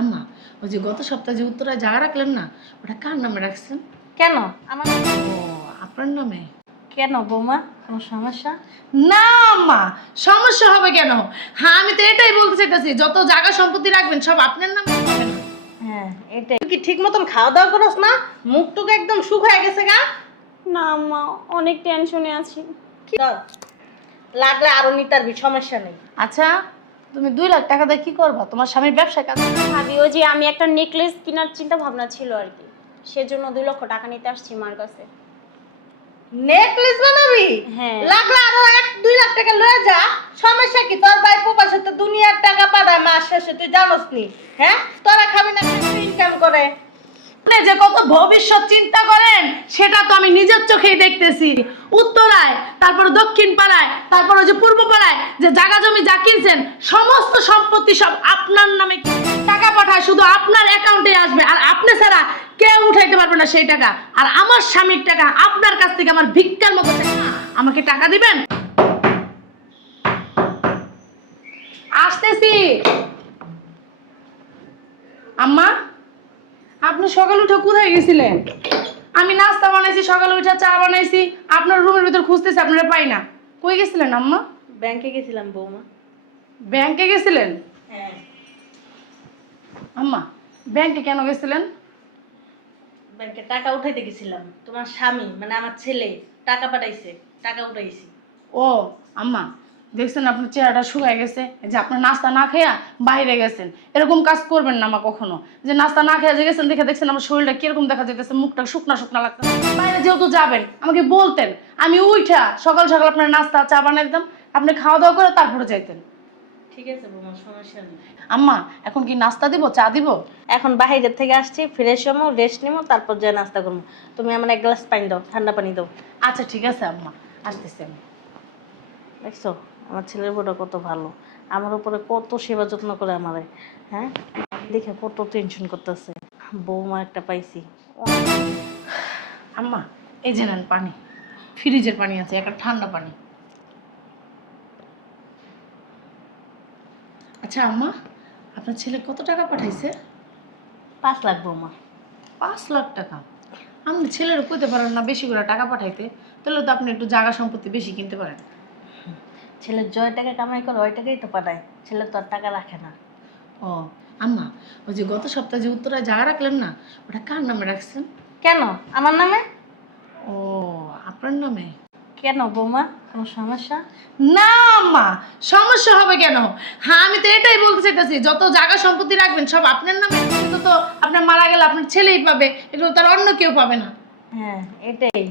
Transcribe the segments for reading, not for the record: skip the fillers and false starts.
আম্মা, ওই যে গত সপ্তাহে যে উত্তরায় জায়গা রাখলেন না, ওটা কার নামে রাখছেন? কেন আমার ও, আপনার নামে? কেন বৌমা কোনো সমস্যা? না আম্মা, সমস্যা হবে কেন? হ্যাঁ, আমি তো এটাই বলতে চাইতেছি, যত জায়গা সম্পত্তি রাখবেন সব আপনার নামে হবে না? হ্যাঁ এটাই। তুই কি ঠিক মতন খাওয়া দাওয়া করস না? মুখ টুক একদম শুকায় গেছে গা। না আম্মা, অনেক টেনশনে আছি। লাগলে আরো নিতে পারবি, সমস্যা নেই। আচ্ছা, তুমি 2 লাখ টাকা দিয়ে কি করবা? তোমার স্বামীর ব্যবসায় কাজ? ভাবি, ওই যে আমি একটা নেকলেস কেনার চিন্তা ভাবনা ছিল আর কি, সেজন্য 2 লক্ষ টাকা নিতে আসছি মার কাছে। নেকলেস বানাবি? হ্যাঁ। লাগলে আরো 1-2 লাখ টাকা লয়ে যা, সমস্যা কি? তোর ভাই প্রবাসে তো দুনিয়ার টাকা পাঠায় মাস শেষে, তুই জানোস নি? হ্যাঁ, তোরা খাবি না, ইনকাম করে। আপনি যে কত ভবিষ্যৎ চিন্তা করেন সেটা তো আমি নিজের চোখেই দেখতেছি। উত্তরায়, তারপর দক্ষিণ পাড়ায়, তারপর ওই যে পূর্ব পাড়ায় যে জায়গা জমি যা কিনছেন, সমস্ত সম্পত্তি সব আপনার নামে। টাকা পাঠায় শুধু আপনার অ্যাকাউন্টে আসবে, আর আপনি ছাড়া কেউ উঠাইতে পারবে না সেই টাকা। আর আমার স্বামীর টাকা আপনার কাছ থেকে আমার ভিক্ষার মতো টাকা। আমাকে টাকা দিবেন? আসতেছি। আম্মা, আপনি সকালে উঠে কোথায় গেছিলেন? আমি নাস্তা বানাইছি, সকালে উঠে চা বানাইছি, আপনার রুমের ভিতর খুঁজতেছি, আপনারা পাই না। কই গেছিলেন আম্মা? ব্যাংকে গেছিলাম বৌমা। ব্যাংকে গেছিলেন? হ্যাঁ। আম্মা, ব্যাংকে কেন গেছিলেন? ব্যাংকে টাকা উঠাইতে গেছিলাম, তোমার স্বামী মানে আমার ছেলে টাকা পাঠাইছে, টাকা উঠাইছি। ও আম্মা, দেখছেন আপনার চেহারাটা শুকায় গেছে, এই যে আপনার নাস্তা না খেয়া বাইরে গেছেন। এরকম কাজ করবেন না আমা কখনো, যে নাস্তা না খেয়ে যে গেছেন দেখে দেখছেন আমার শরীরটা কিরকম দেখা যেতেছে, মুখটা শুকনা শুকনা লাগতেছে। বাইরে যেহেতু যাবেন আমাকে বলতেন, আমি উঠা সকাল সকাল আপনার নাস্তা চা বানাই দিতাম, আপনি খাওয়া দাওয়া করে তারপরে যাইতেন। ঠিক আছে বৌমা, সমস্যা নেই। আম্মা, এখন কি নাস্তা দিব, চা দিব? এখন বাইরের থেকে আসছি, ফ্রেশ হবো, রেস্ট নিবো, তারপর যা নাস্তা করবো। তুমি আমার 1 গ্লাস পানি দাও, ঠান্ডা পানি দাও। আচ্ছা ঠিক আছে আম্মা, আসতেছি আমি। দেখছো আমার ছেলের বউটা কত ভালো, আমার উপরে কত সেবা যত্ন করে আমারে। হ্যাঁ, দেখে কত টেনশন করতেছে। বৌমা একটা পাইছি। আম্মা, এই যে নেন পানি, ফ্রিজের পানি আছে, একটা ঠান্ডা পানি। আচ্ছা আম্মা, আপনার ছেলে কত টাকা পাঠাইছে? 5 লাখ বৌমা। 5 লাখ টাকা? আপনি ছেলেরও কইতে পারেন না বেশি করে টাকা পাঠাইতে? তাহলে তো আপনি একটু জায়গা সম্পত্তি বেশি কিনতে পারেন। ছেলের জয় টাকা কামাই করে ওই টাকাই তো পাঠায়, ছেলে তো আর টাকা রাখে না। ও আম্মা, ওই যে গত সপ্তাহে যে উত্তরায় জায়গা রাখলেন না, ওটা কার নামে রাখছেন? কেন আমার নামে? ও, আপনার নামে? কেন বৌমা কোনো সমস্যা? না আম্মা, সমস্যা হবে কেন? হ্যাঁ, আমি তো এটাই বলতে চাইতেছি, যত জায়গা সম্পত্তি রাখবেন সব আপনার নামে। কিন্তু তো আপনার মারা গেলে আপনার ছেলেই পাবে, এগুলো তার অন্য কেউ পাবে না। হ্যাঁ এটাই।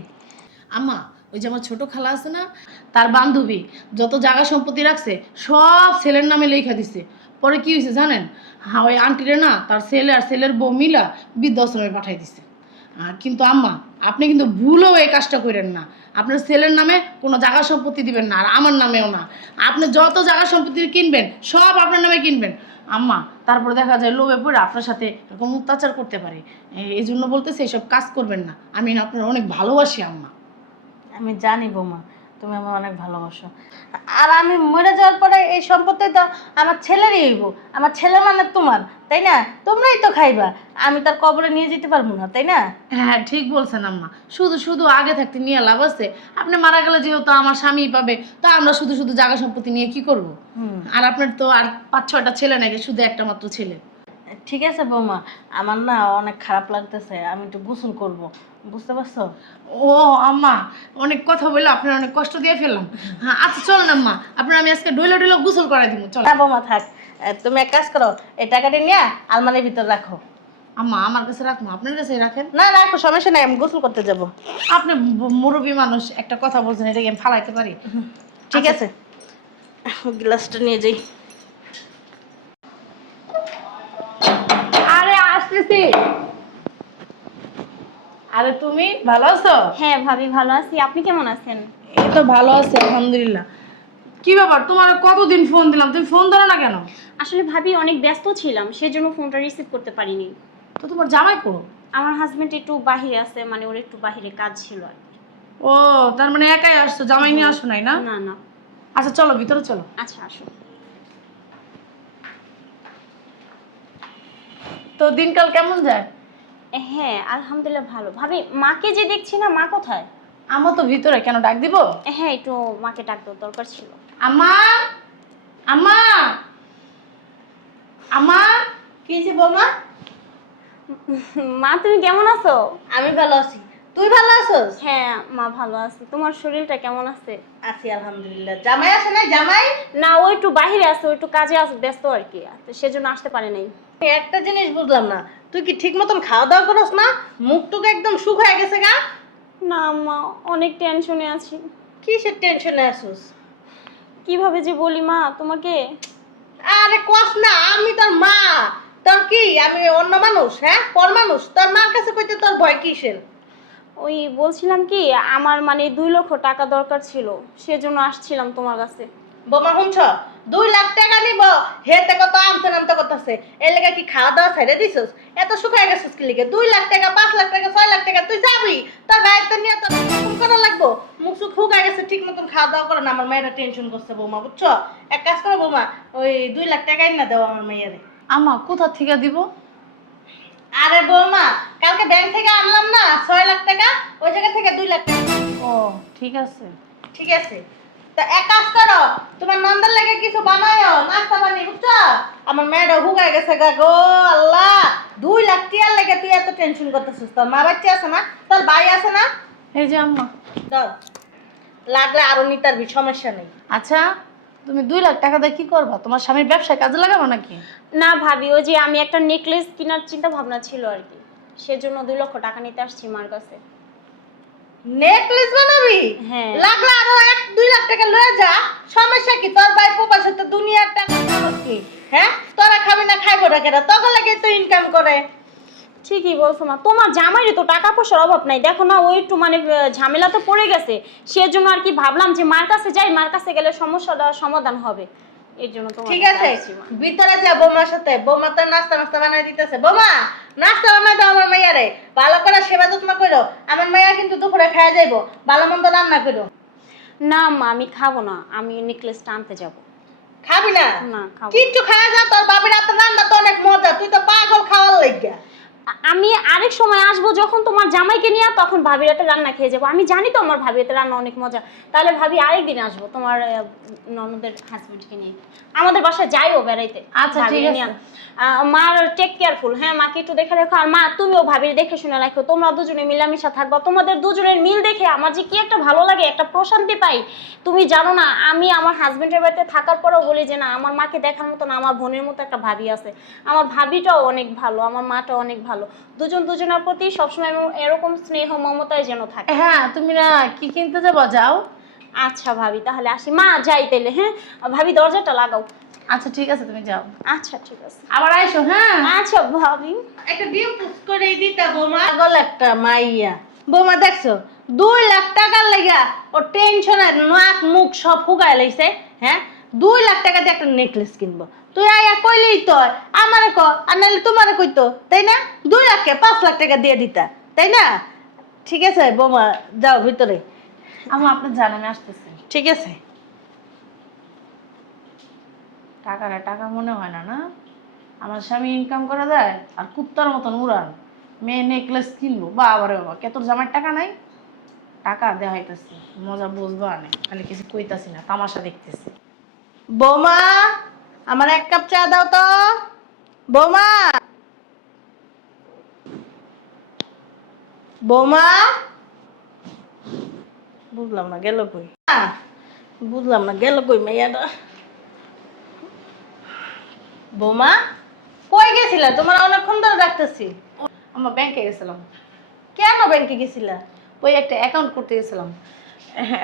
আম্মা, ওই যে আমার ছোট খালা আছে না, তার বান্ধবী যত জায়গা সম্পত্তি রাখছে সব ছেলের নামে লেখা দিছে। পরে কি হয়েছে জানেন? হ্যাঁ, ওই আন্টিরে না তার ছেলে আর ছেলের বউ মিলা বৃদ্ধাশ্রমে পাঠাই দিছে। আর কিন্তু আম্মা, আপনি কিন্তু ভুলও এই কাজটা করেন না। আপনার ছেলের নামে কোনো জায়গা সম্পত্তি দিবেন না, আর আমার নামেও না। আপনি যত জায়গা সম্পত্তি কিনবেন সব আপনার নামে কিনবেন আম্মা। তারপর দেখা যায় লোভে পড়ে আপনার সাথে এরকম অত্যাচার করতে পারে। এই জন্য বলতেছে এইসব কাজ করবেন না। আমি না আপনার অনেক ভালোবাসি আম্মা। আমি জানি বৌমা তুমি আমার অনেক ভালোবাসো, আর আমি মরে যাওয়ার পরে এই সম্পত্তি তো আমার ছেলেরই হইব। আমার ছেলে মানে তোমার, তাই না? তোমরাই তো খাইবা, আমি তার কবরে নিয়ে যেতে পারবো না, তাই না? হ্যাঁ ঠিক বলছেন আম্মা, শুধু শুধু আগে থাকতে নিয়ে লাভ আছে? আপনি মারা গেলে যেহেতু আমার স্বামী পাবে, তা আমরা শুধু শুধু জায়গা সম্পত্তি নিয়ে কি করব? আর আপনার তো আর 5-6টা ছেলে নাকি, শুধু একটা মাত্র ছেলে। ঠিক আছে বৌমা, আমার না অনেক খারাপ লাগতেছে, আমি একটু গোসল করব, বুঝতে পারছো? ও আম্মা, অনেক কথা বললে আপনার অনেক কষ্ট দিয়ে ফেললাম। হ্যাঁ আচ্ছা চলেন আম্মা, আপনার আমি আজকে ডইলো ডইলো গোসল করাই দিব, চল। না বৌমা থাক, তুমি এক কাজ করো, এই টাকাটা নিয়ে আলমারির ভিতর রাখো। আম্মা, আমার কাছে রাখবো, আপনার কাছে রাখেন। না রাখো, সমস্যা নাই, আমি গোসল করতে যাব। আপনি মুরব্বী মানুষ, একটা কথা বলছেন, এটা কি আমি ফালাইতে পারি? ঠিক আছে, গ্লাসটা নিয়ে যাই। আরে আসতেছি। আরে তুমি ভালো আছো? হ্যাঁ ভাবি, ভালো আছি। আপনি কেমন আছেন? এই তো ভালো আছি আলহামদুলিল্লাহ। কি ব্যাপার, তোমার কতদিন ফোন দিলাম, তুমি ফোন ধরো না কেন? আসলে ভাবি অনেক ব্যস্ত ছিলাম, সেজন্য ফোনটা রিসিভ করতে পারিনি। তো তোমার জামাই কো? আমার হাজবেন্ড একটু বাহিরে আছে, মানে ওর একটু বাহিরে কাজ ছিল আর কি। ও, তার মানে একাই আসছো, জামাই নিয়ে আসো নাই না? না না। আচ্ছা চলো ভিতরে চলো। আচ্ছা আসো। তো দিনকাল কেমন যায়? হ্যাঁ আলহামদুলিল্লাহ ভালো। ভাবি মাকে যে দেখছি না, মা কোথায়? আমার তো ভিতরে, কেন ডাক দিব? হ্যাঁ একটু মাকে ডাক দেওয়ার দরকার ছিল। আম্মা, আম্মা, আম্মা। কি হয়েছে বৌমা? মা তুমি কেমন আছো? আমি ভালো আছি, তুই ভালো আছোস? হ্যাঁ মা ভালো আছে। তোমার শরীরটা কেমন আছে? আছি আলহামদুলিল্লাহ। জামাই আসে নাই? জামাই না ও একটু বাইরে আছে, ও একটু কাজে আছে, ব্যস্ত আর কি, তো সেজন্য আসতে পারে নাই। আমি একটা জিনিস বুঝলাম না, তুই কি ঠিক মতন খাওয়া দাওয়া করস না? মুখটুকু একদম শুকায় গেছে গা। না মা, অনেক টেনশনে আছি। কিসের টেনশনে আসুস? কিভাবে যে বলি মা তোমাকে। আরে কস না, আমি তোর মা। তোর কি আমি অন্য মানুষ? হ্যাঁ, পর মানুষ। তোর মার কাছে কইতে তোর ভয় কিসের? ওই বলছিলাম কি, আমার মানে 2 লক্ষ টাকা দরকার ছিল, সেজন্য আসছিলাম তোমার কাছে। বোমা শুনছ? 2 লাখ টাকা নিব, হেতে কত আমতে নামতে করতেছে। এর লেগে কি খাওয়া দাওয়া ছেড়ে দিছস? এত শুকায় গেছিস কি লিগে? 2 লাখ টাকা, 5 লাখ টাকা, 6 লাখ টাকা তুই যাবি? তোর দায়িত্ব নিয়ে তোর ফোন করা লাগবো? মুখ সুখ শুকায় গেছে, ঠিক মতন খাওয়া দাওয়া করে না। আমার মেয়েরা টেনশন করছে বৌমা, বুঝছো? এক কাজ করো বৌমা, ওই 2 লাখ টাকাই না দাও আমার মেয়েরে। আম্মা কোথা থেকে দিব? আরে বৌমা, কালকে ব্যাংক থেকে আনলাম না 6 লাখ টাকা, ওই জায়গা থেকে 2 লাখ টাকা। ও ঠিক আছে। ঠিক আছে, তা এক কাজ করো, তোমার নন্দার লাগে কিছু বানায়ও, নাস্তা বানি, বুঝছো? আমার মেয়েটা হুগায় গেছে গা গো। আল্লাহ, 2 লাখ টিয়ার লেগে তুই এত টেনশন করতেছিস? তোর মা বাচ্চা আছে না? তোর ভাই আছে না? এই যে আম্মা। ধর, লাগলে আরো নিতে পারবি, সমস্যা নেই। আচ্ছা, তুমি 2 লাখ টাকা দিয়ে কি করবা? তোমার স্বামীর ব্যবসায় কাজে লাগাবো নাকি? না ভাবি, ওই যে আমি একটা নেকলেস কেনার চিন্তা ভাবনা ছিল আর কি, সেজন্য 2 লক্ষ টাকা নিতে আসছি মার কাছে। নেকলেস বানাবি? হ্যাঁ। লাগলে আরো 1-2 লাখ টাকা লয়ে যা, সমস্যা কি? তোর ভাই প্রবাসে তো দুনিয়ার টাকা কি, হ্যাঁ? তোরা খাবি না খাইবো না কেন? তখন লাগে তো ইনকাম করে। ঠিকই বলছো মা, তোমার জামাইরই তো টাকা পয়সার অভাব নাই, দেখো না ও একটু মানে ঝামেলাতে পড়ে গেছে, সেজন্য আর কি ভাবলাম যে মার কাছে যাই, মার কাছে গেলে সমস্যাটা সমাধান হবে, এর জন্য তোমার ঠিক কাছে আছে, আসছি মা। ভিতরে যা বৌমার সাথে। বৌমা তো নাস্তা নাস্তা বানাই দিতেছে। বৌমা, নাস্তা বানাই দাও আমার মাইয়ারে, ভালো করে সেবা যত্ন করো। আমার মাইয়া কিন্তু দুপুরে খাওয়া যাইবো, ভালো মন্দ রান্না করো। না মা আমি খাবো না, আমি নেকলেসটা আনতে যাব। খাবি না? না খাবো। কিচ্ছু খাওয়া যা, তোর বাবির হাতে রান্না তো অনেক মজা, তুই তো পাগল খাওয়ার লাগিয়া। আমি আরেক সময় আসবো যখন তোমার জামাইকে নিয়ে, তখন ভাবির হাতে রান্না খেয়ে যাবো। আমি জানি তো আমার ভাবির হাতে রান্না অনেক মজা, তাহলে ভাবি আরেকদিন আসবো তোমার ননদের হাজবেন্ডকে নিয়ে। আমাদের বাসায় যাইও বেড়াইতে। আচ্ছা, ঠিক ভাবিরে আছে। নিয়ে। মার টেক কেয়ারফুল, হ্যাঁ মাকে একটু দেখে রেখো। আর মা তুমিও ভাবির দেখে শুনে রাখো, তোমরা দুজনে মিলামিশা থাকবা। তোমাদের দুজনের মিল দেখে আমার যে কি একটা ভালো লাগে, একটা প্রশান্তি পাই। তুমি জানো না, আমি আমার হাজবেন্ডের বাড়িতে থাকার পরেও বলি যে না, আমার মাকে দেখার মতো না, আমার বোনের মতো একটা ভাবি আছে। আমার ভাবিটাও অনেক ভালো, আমার মাটাও অনেক ভালো। দুজন দুজনের প্রতি সবসময় এরকম স্নেহ মমতায় যেন থাকে। হ্যাঁ, তুমি না কি কিনতে যাবা? যাও। আচ্ছা ভাবি তাহলে আসি, মা যাই তাইলে। হ্যাঁ ভাবি দরজাটা লাগাও। আচ্ছা ঠিক আছে, তুমি যাও। আচ্ছা ঠিক আছে। আবার আইসো। হ্যাঁ আচ্ছা ভাবি। একটা ডিম পুষ করে দিতা বৌমা। পাগল একটা মাইয়া। বৌমা দেখছো, 2 লাখ টাকার লেগা ও টেনশনে নাক মুখ সব ফুগায় লাইছে। হ্যাঁ, 2 লাখ টাকা দিয়ে একটা নেকলেস কিনবো। তুই আয়া কইলেই তো আমারে ক, আর নাহলে তোমারে কইতো, তাই না? 2 লাখকে 5 লাখ টাকা দিয়ে দিতা, তাই না? ঠিক আছে বৌমা, যাও ভিতরে। আম্মা, আপনি জান আমি আসতেছি। ঠিক আছে। টাকাটা টাকা মনে হয় না, না? আমার স্বামী ইনকাম করা যায় আর কুত্তার মতন উড়ান। মেয়ে নেকলেস কিনবো, বাবা রে বাবা, কে তোর জামার টাকা নাই? টাকা দেওয়া হইতেছে, মজা বুঝবো আনে, খালি কিছু কইতাছি না, তামাশা দেখতেছি। বৌমা, আমার 1 কাপ চা দাও তো। বৌমা, বৌমা, বুঝলাম না গেল কই? বুঝলাম না গেল কই মেয়েটা। বৌমা, কই গেছিলা? তোমার অনেকক্ষণ ধরে ডাকতেছি। আমার ব্যাংকে গেছিলাম। কেন ব্যাংকে গেছিলা? ওই একটা অ্যাকাউন্ট করতে গেছিলাম।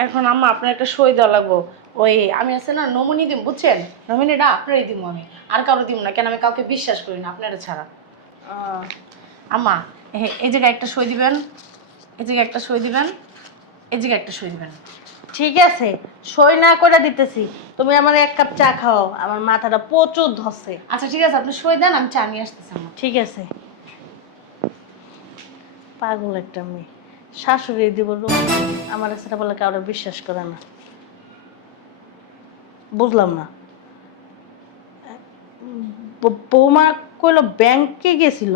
এখন আম্মা আপনার একটা সই দেওয়া লাগবো। ওই আমি আছে না নমিনি দিম, বুঝছেন? নমিনিটা আপনারই দিব আমি, আর কারো দিব না। কেন, আমি কাউকে বিশ্বাস করি না আপনারা ছাড়া। আম্মা, এই জায়গায় একটা সই দিবেন, এই জায়গায় একটা সই দিবেন, এই জায়গায় একটা সই দিবেন। ঠিক আছে, সই না করে দিতেছি। তুমি আমার 1 কাপ চা খাও, আমার মাথাটা প্রচুর ধরছে। আচ্ছা ঠিক আছে, আপনি সই দেন, আমি চা নিয়ে আসতেছি। আম্মা ঠিক আছে। পাগল একটা মেয়ে, শাশুড়ি দিব আমার সেটা বলে কাউরে বিশ্বাস করে না। বুঝলাম না বৌমা কইলো ব্যাংকে গেছিল,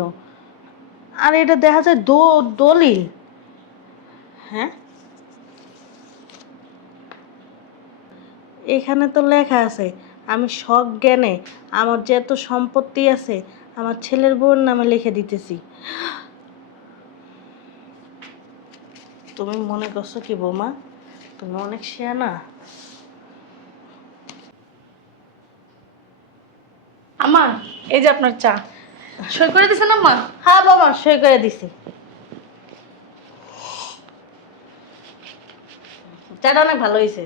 আর এটা দেখা যায় দলিল। হ্যাঁ, এখানে তো লেখা আছে আমি সজ্ঞানে আমার যে এত সম্পত্তি আছে আমার ছেলের বউর নামে লিখে দিতেছি। তুমি মনে করছো কি বৌমা তুমি অনেক শিয়ানা? আম্মা, এই যে আপনার চা। সই করে দিছেন আম্মা? হ্যাঁ বাবা, সই করে দিছি। চাটা অনেক ভালো হয়েছে।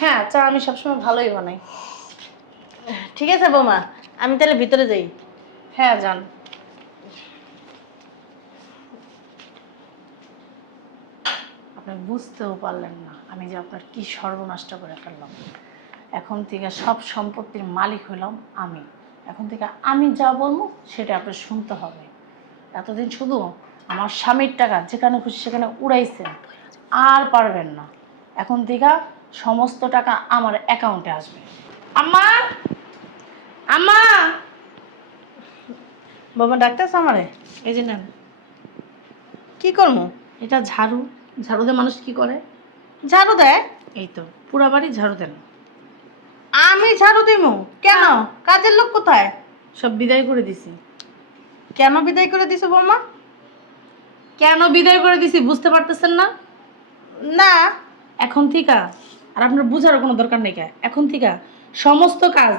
হ্যাঁ, চা আমি সবসময় ভালোই বানাই। ঠিক আছে বৌমা, আমি তাহলে ভিতরে যাই। হ্যাঁ, যান। আপনি বুঝতেও পারলেন না আমি যে আপনার কি সর্বনাশটা করে ফেললাম। এখন থেকে সব সম্পত্তির মালিক হইলাম আমি। এখন থেকে আমি যা বলবো সেটা আপনার শুনতে হবে। এতদিন শুধু আমার স্বামীর টাকা যেখানে খুশি সেখানে উড়াইছেন, আর পারবেন না। এখন থেকে সমস্ত টাকা আমার অ্যাকাউন্টে আসবে। আম্মা, আম্মা, বৌমা ডাক্তার আমারে? এই যে নেন। কি করবো? এটা ঝাড়ু। ঝাড়ু দিয়ে মানুষ কি করে? ঝাড়ু দেয়? এই তো পুরা বাড়ি ঝাড়ু দেন। আমি ঝাড়ু দিব কেন? কাজের লোক কোথায়? সব বিদায় করে দিছি। কেন বিদায় করে দিছো বৌমা? কেন বিদায় করে দিছি বুঝতে পারতেছেন না? না। এখন থেকে আর আপনার বুঝার কোনো দরকার নেই। এখন থেকে সমস্ত কাজ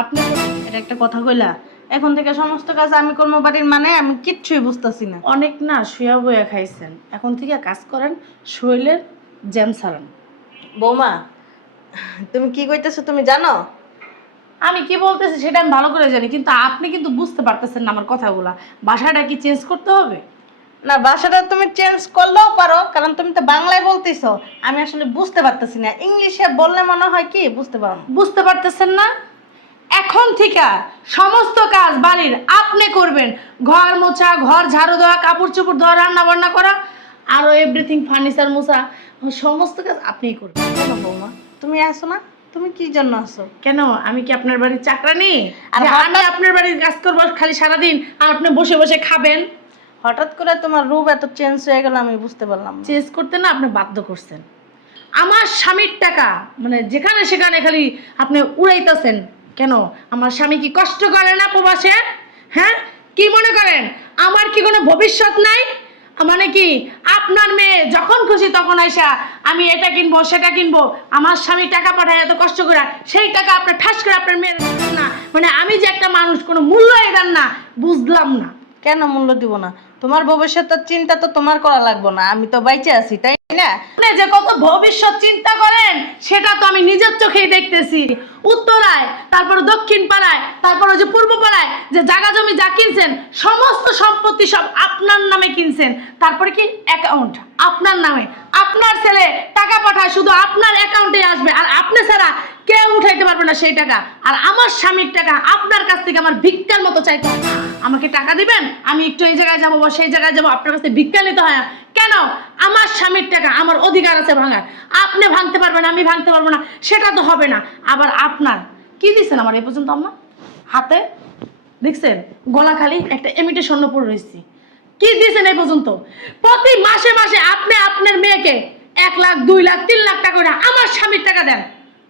আপনি করবেন। এটা একটা কথা কইলা, এখন থেকে সমস্ত কাজ আমি করবো বাড়ির, মানে আমি কিচ্ছুই বুঝতেছি না। অনেক না শুয়া বয়া খাইছেন, এখন থেকে কাজ করেন, শরীরের জ্যাম ছাড়ান। বৌমা তুমি কি কইতেছো তুমি জানো? আমি কি বলতেছি সেটা আমি ভালো করে জানি, কিন্তু আপনি কিন্তু বুঝতে পারতেছেন না আমার কথাগুলা। বাসাটা কি চেঞ্জ করতে হবে? না, ভাষাটা তুমি চেঞ্জ করলেও পারো, কারণ তুমি তো বাংলায় বলতেছো, আমি আসলে বুঝতে পারতেছি না। ইংলিশে বললে মনে হয় কি বুঝতে পারো। বুঝতে পারতেছেন না? এখন থেকে সমস্ত কাজ বাড়ির আপনি করবেন। ঘর মোছা, ঘর ঝাড়ু দেওয়া, কাপড় চোপড় ধোয়া, রান্না বান্না করা, আরো এভরিথিং ফার্নিচার মোছা, সমস্ত কাজ আপনিই করবেন। কেন বৌমা তুমি আসো না? তুমি কি জন্য আসো? কেন, আমি কি আপনার বাড়ির চাকরানি? আর যে আমি আপনার বাড়ির কাজ করবো খালি সারাদিন আর আপনি বসে বসে খাবেন? হঠাৎ করে তোমার রূপ এত চেঞ্জ হয়ে গেল আমি বুঝতে পারলাম না। চেঞ্জ করতে না আপনি বাধ্য করছেন। আমার স্বামীর টাকা মানে যেখানে সেখানে খালি আপনি উড়াইতেছেন কেন? আমার স্বামী কি কষ্ট করে না প্রবাসে? হ্যাঁ, কি মনে করেন আমার কি কোনো ভবিষ্যৎ নাই? মানে কি আপনার মেয়ে যখন খুশি তখন আইসা আমি এটা কিনবো সেটা কিনবো, আমার স্বামী টাকা পাঠায় এত কষ্ট করে, সেই টাকা আপনার ঠাস করে আপনার মেয়ের না, মানে আমি যে একটা মানুষ কোনো মূল্যই দেন না, বুঝলাম না। কেন মূল্য দিব না? তোমার ভবিষ্যতের চিন্তা তো তোমার করা লাগবে না, আমি তো বাইচে আছি, তাই না? আপনি যে কত ভবিষ্যৎ চিন্তা করেন সেটা তো আমি নিজের চোখেই দেখতেছি। উত্তরায়, তারপর দক্ষিণ পাড়ায়, তারপর ওই যে পূর্ব পাড়ায় যে জায়গা জমি যা কিনছেন সমস্ত সম্পত্তি সব আপনার নামে কিনছেন। তারপরে কি অ্যাকাউন্ট আপনার নামে, আপনার ছেলে টাকা পাঠায় শুধু আপনার অ্যাকাউন্টে আসবে, আর আপনি ছাড়া কেউ উঠাইতে পারবে না সেই টাকা। আর আমার স্বামীর টাকা আপনার কাছ থেকে আমার ভিক্ষার মতো চাইতে হয়। আমাকে টাকা দিবেন, আমি একটু এই জায়গায় যাবো বা সেই জায়গায় যাবো, আপনার কাছে ভিক্ষা নিতে হয় কেন? আমার স্বামীর টাকা, আমার অধিকার আছে ভাঙার। আপনি ভাঙতে পারবেন, আমি ভাঙতে পারবো না, সেটা তো হবে না। আবার আপনার কি দিচ্ছেন আমার এই পর্যন্ত? আম্মা হাতে দেখছেন গলা খালি একটা এমিটে স্বর্ণ পরে রয়েছি, কি দিয়েছেন এই পর্যন্ত? প্রতি মাসে মাসে আপনি আপনার মেয়েকে 1 লাখ 2 লাখ 3 লাখ টাকা করে আমার স্বামীর টাকা দেন।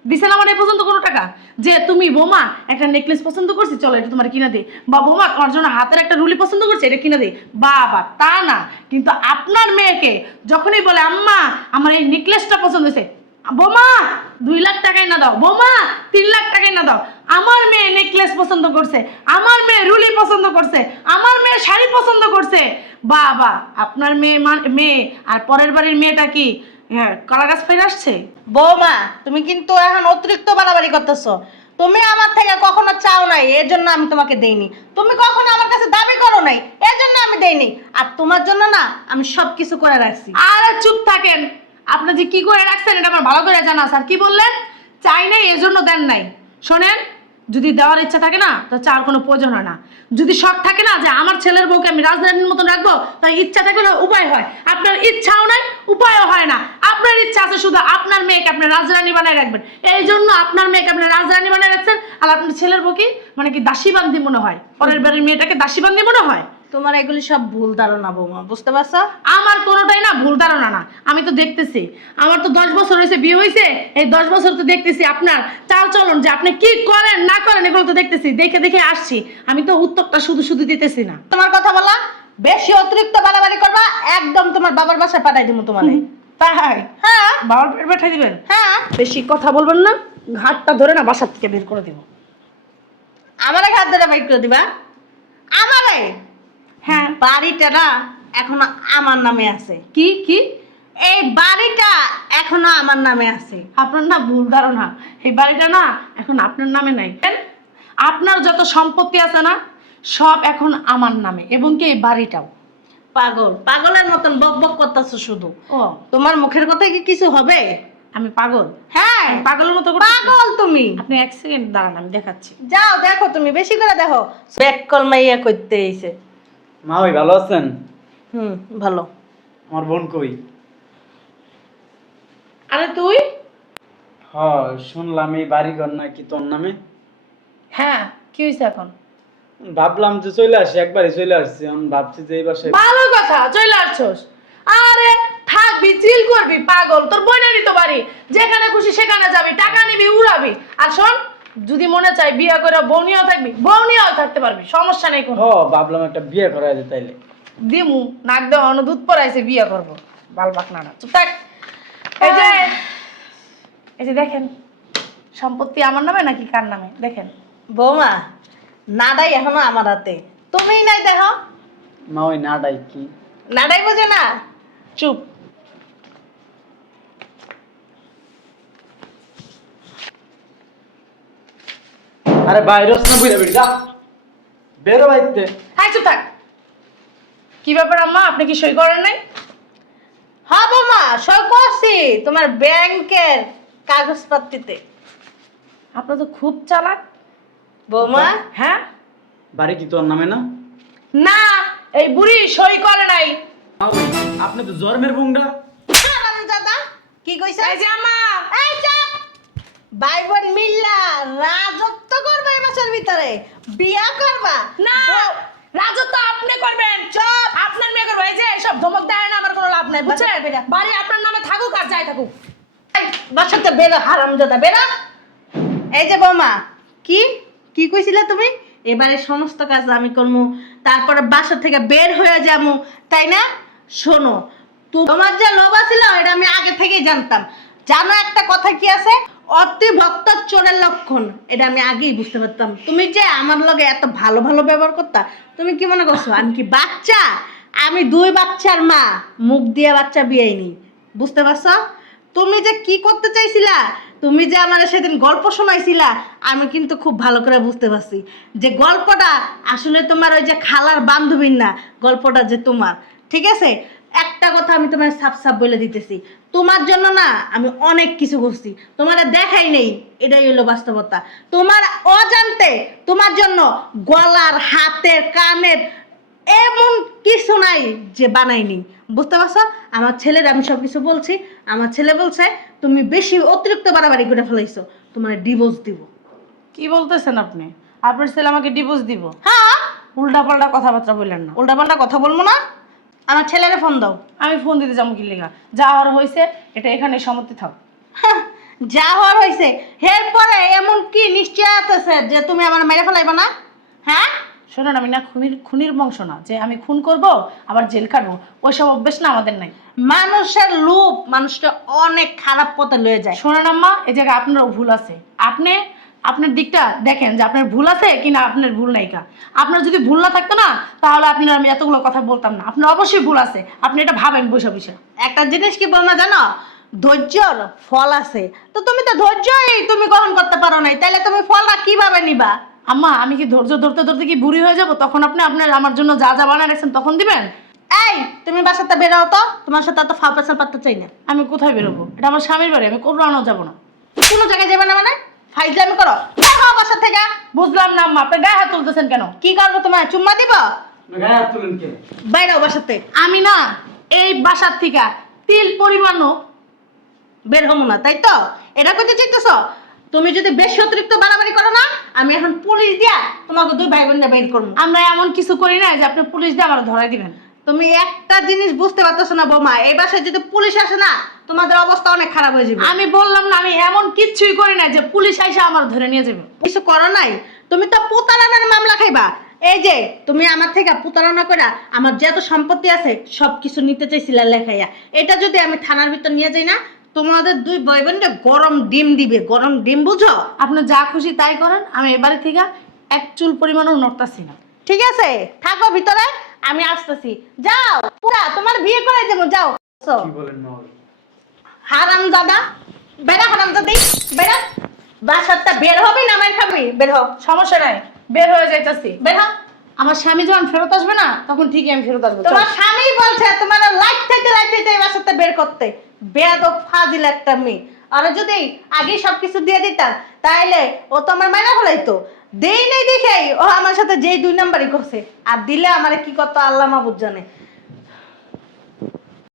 দিছেন আমার এই পর্যন্ত কোনো টাকা? যে তুমি বোমা একটা নেকলেস পছন্দ করছি, চলো এটা তোমার কিনা দিই, বা বোমা তোমার জন্য হাতের একটা রুলি পছন্দ করছে, এটা কিনা দিই, বাবা তা না। কিন্তু আপনার মেয়েকে যখনই বলে আম্মা আমার এই নেকলেসটা পছন্দ হয়েছে, বোমা 2 লাখ টাকাই না দাও, বোমা 3 লাখ টাকাই না দাও। আমার মেয়ে নেকলেস পছন্দ করছে, আমার মেয়ে রুলি পছন্দ করছে, আমার মেয়ে শাড়ি পছন্দ করছে, বাবা আপনার মেয়ে আর পরের বাড়ির মেয়েটা কি হ্যাঁ কলা গাছ ফেলে আসছে? বৌমা তুমি কিন্তু এখন অতিরিক্ত বাড়াবাড়ি করতেছো। তুমি আমার থেকে কখনো চাও নাই, এর জন্য আমি তোমাকে দেইনি। তুমি কখনো আমার কাছে দাবি করো নাই, এর জন্য আমি দেইনি। আর তোমার জন্য না আমি সবকিছু করে রাখছি। আর চুপ থাকেন। আপনি যে কি করে রাখছেন এটা আমার ভালো করে জানা আছে। আর কি বললেন? চাই নাই এজন্য দেন নাই। শোনেন, যদি দেওয়ার ইচ্ছা থাকে না তো চার কোনো প্রয়োজন হয় না। যদি শখ থাকে না যে আমার ছেলের বউকে আমি রাজধানীর মতন রাখবো, তাই ইচ্ছা থাকলে উপায় হয়। আপনার ইচ্ছাও নাই, উপায়ও হয় না। আপনি আপনার ইচ্ছা আছে শুধু আপনার মেয়েকে আপনি রাজরানী বানায় রাখবেন, এই জন্য আপনার মেয়েকে আপনি রাজরানী বানায় রাখছেন। আর আপনার ছেলের বউকে মানে কি দাসীবান্দি মনে হয়, পরের বাড়ির মেয়েটাকে দাসীবান্দি মনে হয়। তোমার এগুলি সব ভুল ধারণা বৌমা, বুঝতে পারছো? আমার কোনোটাই না ভুল ধারণা না, আমি তো দেখতেছি, আমার তো 10 বছর হয়েছে বিয়ে হয়েছে, এই 10 বছর তো দেখতেছি আপনার চাল চলন, যে আপনি কি করেন না করেন এগুলো তো দেখতেছি, দেখে দেখে আসছি। আমি তো উত্তরটা শুধু শুধু দিতেছি না। তোমার কথা বলা বেশি অতিরিক্ত বাড়াবাড়ি করবা, একদম তোমার বাবার বাসায় পাঠাই দিব তোমার। তাই? হ্যাঁ বাবার পেট পাঠাই দিবেন? হ্যাঁ। বেশি কথা বলবেন না, ঘাটটা ধরে না বাসার থেকে বের করে দিব। আমারে ঘাট ধরে বাইক করে দিবা? আমারে? হ্যাঁ। বাড়িটা না এখনো আমার নামে আছে। কি কি? এই বাড়িটা এখনো আমার নামে আছে। আপনার না ভুল ধারণা, এই বাড়িটা না এখন আপনার নামে নাই। আপনার যত সম্পত্তি আছে না সব এখন আমার নামে, এবং কি এই বাড়িটাও। পাগল পাগলের মতন বক বক করতেছো শুধু। ও, তোমার মুখের কথায় কি কিছু হবে? আমি পাগল? হ্যাঁ পাগলের মতো করতেছি? পাগল তুমি। আপনি 1 সেকেন্ড দাঁড়ান, আমি দেখাচ্ছি। যাও দেখো, তুমি বেশি করে দেখো। ব্যাক কল মাইয়া করতে এসে। মা ওই ভালো আছেন? ভালো। আমার বোন কই? আরে তুই? হ্যাঁ শুনলাম এই বাড়িঘর নাকি তোর নামে। হ্যাঁ, কি হয়েছে এখন? ভাবলাম যে চলে আসি, একবারে চলে আসছি। আমি ভাবছি যে এই বাসায়। ভালো কথা, চলে আসছস। আরে থাকবি, চিল করবি, পাগল। তোর বোনেরই তো বাড়ি, যেখানে খুশি সেখানে যাবি, টাকা নিবি, উড়াবি। আর শোন, যদি মনে চাই বিয়ে করে বউনিয়াও থাকবি, বউনিয়াও থাকতে পারবি, সমস্যা নেই কোনো। হ্যাঁ ভাবলাম একটা বিয়ে করা যায় তাইলে। দিমু নাক দেওয়া দুধ পরাইছে, বিয়ে করবো। বালবাক না, চুপ থাক। এই যে এই যে দেখেন, সম্পত্তি আমার নামে নাকি কার নামে দেখেন। বৌমা, নাডাই এখনো আমার হাতে, তুমিই নাই দেখো। মা ওই নাটাই কি? নাডাই বোঝে না? চুপ। আরে বাইরে না বুঝা বেরি যা, বেরো বাইতে। হ্যাঁ চুপ থাক। কি ব্যাপার আম্মা, আপনি কি সই করেন নাই? হ্যাঁ বৌমা, সব করছি তোমার ব্যাংকের কাগজপত্রিতে। আপনার তো খুব চালাক বৌমা। হ্যাঁ। বাড়ি কি তোর নামে না? না, এই বুড়ি সই করে নাই। মা ওই আপনি তো জন্মের বুংডা। দাদা কি কইছে? এই যে আম্মা, এই চাপ। ভাই বোন মিল্লা রাজত্ব করবে এই বছর ভিতরে, বিয়া করবা না, রাজত্ব আপনি করবেন। চুপ, আপনার মেয়ে করবে। এই যে সব ধমক দেয় না, আমার কোনো লাভ নাই, বুঝছেন? বাড়ি আপনার নামে থাকুক আর যাই থাকুক। বাসাতে বেরো হারামজাদা, বেরো। এই যে বৌমা, কি কি কইছিলে তুমি? এবারে সমস্ত কাজ আমি করবো, তারপরে বাসা থেকে বের হয়ে যাবো, তাই না? শোনো, তোমার যে লোভ ছিল এটা আমি আগে থেকেই জানতাম। জানো একটা কথা কি আছে, অতি ভক্ত চোরের লক্ষণ, এটা আমি আগেই বুঝতে পারতাম। তুমি যে আমার লগে এত ভালো ভালো ব্যবহার করতা, তুমি কি মনে করছো আমি কি বাচ্চা? আমি 2 বাচ্চার মা, মুখ দিয়ে বাচ্চা বিয়েইনি, বুঝতে পারছো? তুমি যে কি করতে চাইছিলা, তুমি যে আমার সেদিন গল্প শোনাইছিলা, আমি কিন্তু খুব ভালো করে বুঝতে পারছি যে গল্পটা আসলে তোমার ওই যে খালার বান্ধবীর না, গল্পটা যে তোমার। ঠিক আছে, একটা কথা আমি তোমার সাফ সাফ বলে দিতেছি, তোমার জন্য না আমি অনেক কিছু করছি, তোমার দেখাই নেই, এটাই হলো বাস্তবতা। তোমার অজান্তে তোমার জন্য গলার, হাতের, কানের এমন কিছু নাই যে বানাইনি, বুঝতে পারছো? আমার ছেলের আমি সব কিছু বলছি, আমার ছেলে বলছে তুমি বেশি অতিরিক্ত বাড়াবাড়ি করে ফেলাইছো, তোমার ডিভোর্স দিব। কি বলতেছেন আপনি? আপনার ছেলে আমাকে ডিভোর্স দিব? হ্যাঁ, উল্টা পাল্টা কথাবার্তা বললেন না। উল্টাপাল্টা কথা বলবো না। আমার ছেলেরে ফোন দাও। আমি ফোন দিতে যাবো কি লেগা? যা হওয়ার হয়েছে এটা এখানে সম্মতি থাক। হ্যাঁ, যা হওয়ার হয়েছে, এরপরে এমন কি নিশ্চয়তা আছে যে তুমি আমার মেরে ফেলাইবা না? হ্যাঁ শোনেন, আমি না খুনির বংশ না যে আমি খুন করব আবার জেল কাটবো, ওইসব অভ্যেস না আমাদের নাই। মানুষের লোভ মানুষকে অনেক খারাপ পথে লয়ে যায়। শোনেন আম্মা, এই জায়গায় আপনারও ভুল আছে। আপনি আপনার দিকটা দেখেন যে আপনার ভুল আছে কিনা, আপনার ভুল নাই কা। আপনার যদি ভুল না থাকতো না তাহলে আপনার আমি এতগুলো কথা বলতাম না। আপনার অবশ্যই ভুল আছে, আপনি এটা ভাবেন বসে বসে। একটা জিনিস কি বলনা জানো, ধৈর্যর ফল আছে। তো তুমি তো ধৈর্যই তুমি গ্রহণ করতে পারো নাই, তাহলে তুমি ফলটা কিভাবে নিবা? আম্মা, আমি কি ধৈর্য ধরতে ধরতে কি বুড়ি হয়ে যাব? তখন আপনি আপনার আমার জন্য যা যা বানায় রাখছেন তখন দিবেন? এই তুমি বাসাতে বেরাও তো, তোমার সাথে এত ফাও পেছাল পাততে চাই না। আমি কোথায় বেরোবো? এটা আমার স্বামীর বাড়ি, আমি কোথাও যাবো না। কোনো জায়গায় যাবে না মানে? ফাইজলামি করো, যাও বাসা থেকে। বুঝলাম না আম্মা, আপনি গায়ে হাত তুলতেছেন কেন? কি করবো তোমার, চুম্মা দিব? গায়ে হাত তুলেন কে? বাইরেও বাসাতে। আমি না এই বাসার থেকে তিল পরিমাণও বের হবো না, তাই তো? এটা করতে চাইতেছ? তুমি যদি বেশি অতিরিক্ত বাড়াবাড়ি করো না, আমি এখন পুলিশ দিয়া তোমাকে 2 ভাই বোনটা বের করবো। আমরা এমন কিছু করি না যে আপনি পুলিশ দিয়ে আমার ধরাই দিবেন। তুমি একটা জিনিস বুঝতে পারতেছো না বৌমা, এই বাসায় যদি পুলিশ আসে না, তোমাদের অবস্থা অনেক খারাপ হয়ে যাবে। আমি বললাম না, আমি এমন কিচ্ছুই করি না যে পুলিশ আইসা আমার ধরে নিয়ে যাবে। কিছু করো নাই, তুমি তো প্রতারণার মামলা খাইবা। এই যে তুমি আমার থেকে প্রতারণা করে আমার যত সম্পত্তি আছে সবকিছু নিতে চাইছিলা লেখাইয়া, এটা যদি আমি থানার ভিতর নিয়ে যাই না, তোমাদের 2 ভাই বোনকে গরম ডিম দিবে, গরম ডিম, বুঝো? আপনি যা খুশি তাই করেন, আমি এবারে থেকে এক চুল পরিমাণও নড়তাছি না। ঠিক আছে, থাকো ভিতরে, আমি আসতেছি। যাও, পুরা তোমার বিয়ে করে দেবো, যাও। কি বলেন না? হারাম দাদা, বেড়া হারাম দাদি, বেড়া। বাসারটা বের হবি না মার খাবি? বের হ। সমস্যা নাই, বের হয়ে যাইতাছি। বের হ। আমার স্বামী যখন ফেরত আসবে না, তখন ঠিকই আমি ফেরত আসবো। তোমার চল। স্বামী বলছে তোমার লাইট চাইতে এই বাসাতে বের করতে। বেয়াদব ফাজিল একটা মেয়ে। আর যদি আগে সবকিছু দিয়ে দিতাম, তাইলে ও তো আমার মাইনা হলাইতো। দেই নাই দেখেই ও আমার সাথে যেই 2 নাম্বারই করছে। আর দিলে আমারে কি করতো আল্লাহ মাহবুব জানে।